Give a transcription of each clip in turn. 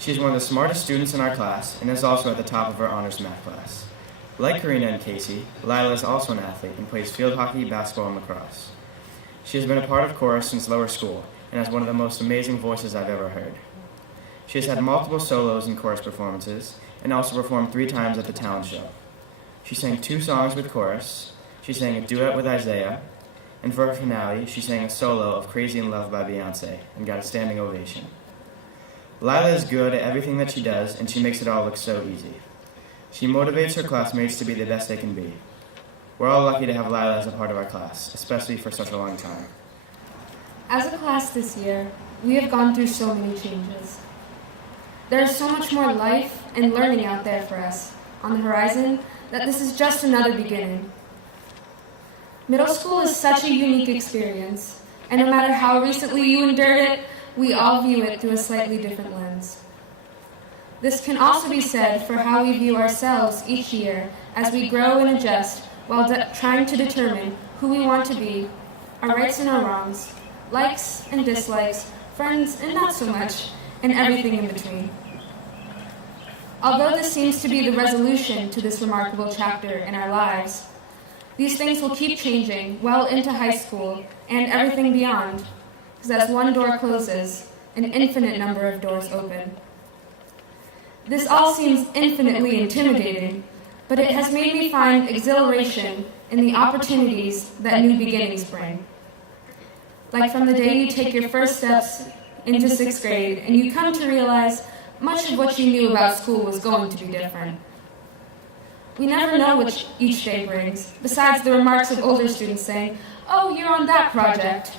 She is one of the smartest students in our class and is also at the top of her honors math class. Like Karina and Casey, Lila is also an athlete and plays field hockey, basketball, and lacrosse. She has been a part of chorus since lower school and has one of the most amazing voices I've ever heard. She has had multiple solos and chorus performances and also performed 3 times at the talent show. She sang 2 songs with chorus, she sang a duet with Isaiah, and for her finale, she sang a solo of Crazy in Love by Beyonce and got a standing ovation. Lila is good at everything that she does, and she makes it all look so easy. She motivates her classmates to be the best they can be. We're all lucky to have Lila as a part of our class, especially for such a long time. As a class this year, we have gone through so many changes. There is so much more life and learning out there for us on the horizon that this is just another beginning. Middle school is such a unique experience, and no matter how recently you endured it, we all view it through a slightly different lens. This can also be said for how we view ourselves each year as we grow and adjust while trying to determine who we want to be, our rights and our wrongs, likes and dislikes, friends and not so much, and everything in between. Although this seems to be the resolution to this remarkable chapter in our lives, these things will keep changing well into high school and everything beyond, because as one door closes, an infinite number of doors open. This all seems infinitely intimidating, but it has made me find exhilaration in the opportunities that new beginnings bring. Like from the day you take your first steps into 6th grade and you come to realize much of what you knew about school was going to be different. We never know what each day brings, besides the remarks of older students saying, "Oh, you're on that project,"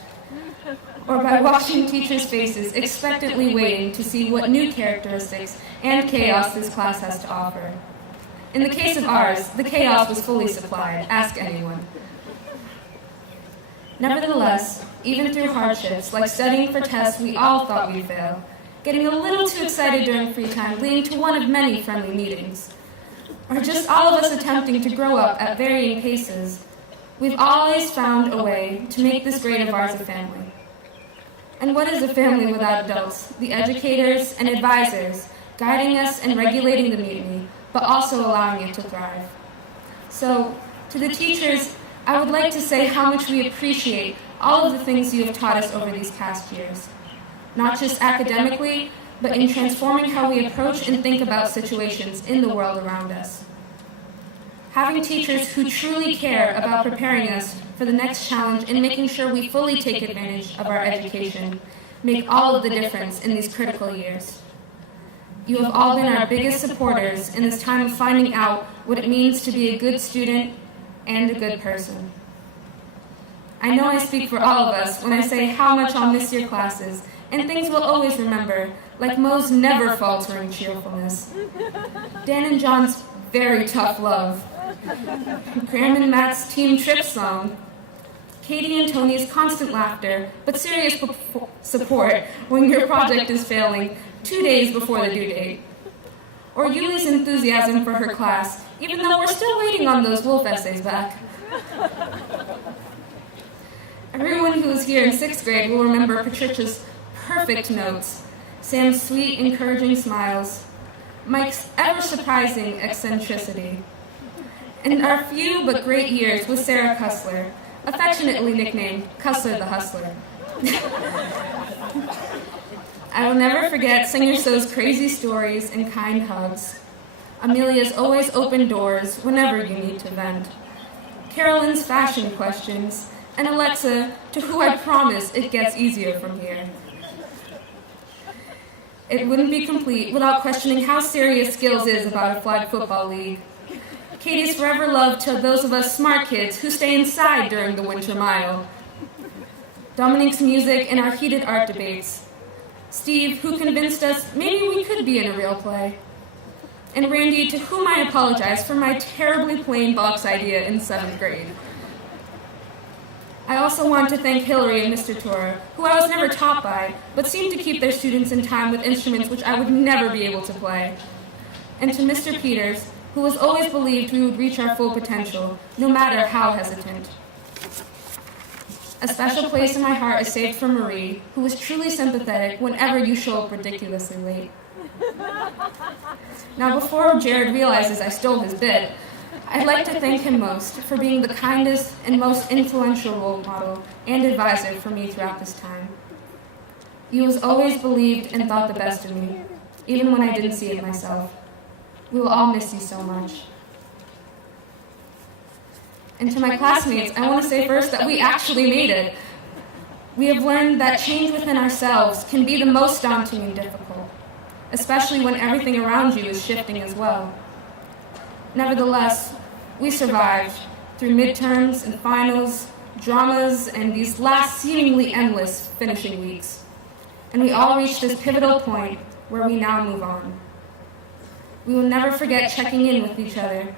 or by watching teachers' faces, expectantly waiting to see what new characteristics and chaos this class has to offer. In the case of ours, the chaos was fully supplied, ask anyone. Nevertheless, even through hardships, like studying for tests we all thought we'd fail, getting a little too excited during free time leading to one of many friendly meetings, or just all of us attempting to grow up at varying paces, we've always found a way to make this grade of ours a family. And what is a family without adults, the educators and advisors, guiding us and regulating the mutiny, but also allowing it to thrive? So, to the teachers, I would like to say how much we appreciate all of the things you have taught us over these past years, not just academically, but in transforming how we approach and think about situations in the world around us. Having teachers who truly care about preparing us for the next challenge and making sure we fully take advantage of our education make all of the difference in these critical years. You have all been our biggest supporters in this time of finding out what it means to be a good student and a good person. I know I speak for all of us when I say how much I'll miss your classes and things we'll always remember, like Mo's never faltering cheerfulness, Dan and John's very tough love, Graham and Matt's team trip song, Katie and Tony's constant laughter, but serious support when your project is failing 2 days before the due date, or Yuli's enthusiasm for her class, even though we're still waiting on those wolf essays back. Everyone who was here in 6th grade will remember Patricia's perfect notes, Sam's sweet, encouraging smiles, Mike's ever-surprising eccentricity, and our few but great years with Sarah Cussler, affectionately nicknamed Cussler the Hustler. I will never forget Singer So's crazy stories and kind hugs, Amelia's always open doors whenever you need to vent, Carolyn's fashion questions, and Alexa, to who I promise it gets easier from here. It wouldn't be complete without questioning how serious Skills is about a flag football league. Katie's forever love to those of us smart kids who stay inside during the winter mile. Dominique's music and our heated art debates. Steve, who convinced us maybe we could be in a real play. And Randy, to whom I apologize for my terribly plain box idea in 7th grade. I also want to thank Hillary and Mr. Tora, who I was never taught by, but seemed to keep their students in time with instruments which I would never be able to play. And to Mr. Peters, who has always believed we would reach our full potential, no matter how hesitant. A special place in my heart is saved for Marie, who was truly sympathetic whenever you show up ridiculously late. Now, before Jared realizes I stole his bit, I'd like to thank him most for being the kindest and most influential role model and advisor for me throughout this time. You has always believed and thought the best of me, even when I didn't see it myself. We will all miss you so much. And to my classmates, I want to say first that we actually made it. We have learned that change within ourselves can be the most daunting and difficult, especially when everything around you is shifting as well. Nevertheless, we survived through midterms and finals, dramas, and these last seemingly endless finishing weeks. And we all reached this pivotal point where we now move on. We will never forget checking in with each other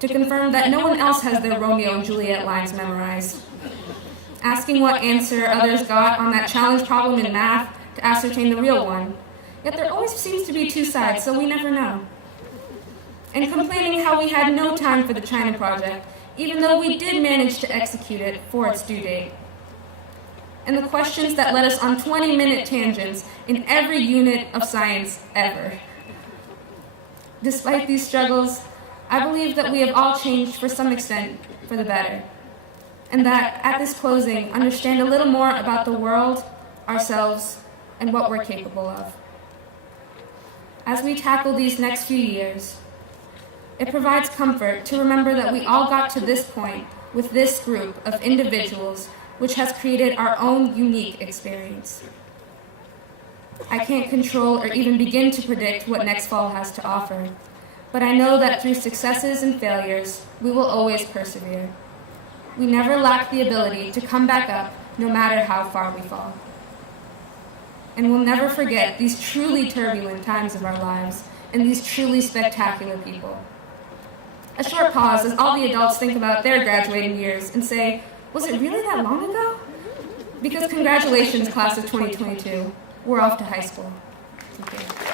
to confirm that no one else has their Romeo and Juliet lines memorized, asking what answer others got on that challenge problem in math to ascertain the real one. Yet there always seems to be two sides, so we never know. And complaining how we had no time for the China project, even though we did manage to execute it for its due date. And the questions that led us on 20-minute tangents in every unit of science ever. Despite these struggles, I believe that we have all changed for some extent for the better, and that at this closing, understand a little more about the world, ourselves, and what we're capable of. As we tackle these next few years, it provides comfort to remember that we all got to this point with this group of individuals, which has created our own unique experience. I can't control or even begin to predict what next fall has to offer, but I know that through successes and failures, we will always persevere. We never lack the ability to come back up, no matter how far we fall. And we'll never forget these truly turbulent times of our lives and these truly spectacular people. A short pause as all the adults think about their graduating years and say, was it really that long ago? Because congratulations, class of 2022. We're off to high school. Thank you.